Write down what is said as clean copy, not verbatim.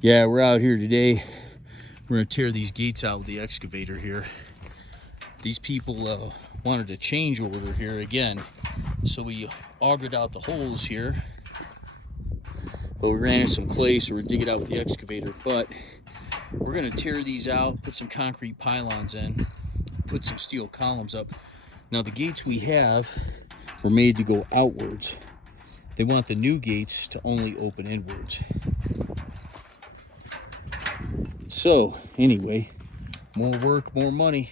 Yeah, we're out here today. We're gonna tear these gates out with the excavator here. These people wanted a change order here again, so we augered out the holes here, but we ran into some clay, so we're gonna dig it out with the excavator. But we're gonna tear these out, put some concrete pylons in, put some steel columns up. Now the gates we have were made to go outwards. They want the new gates to only open inwards. So anyway, more work, more money.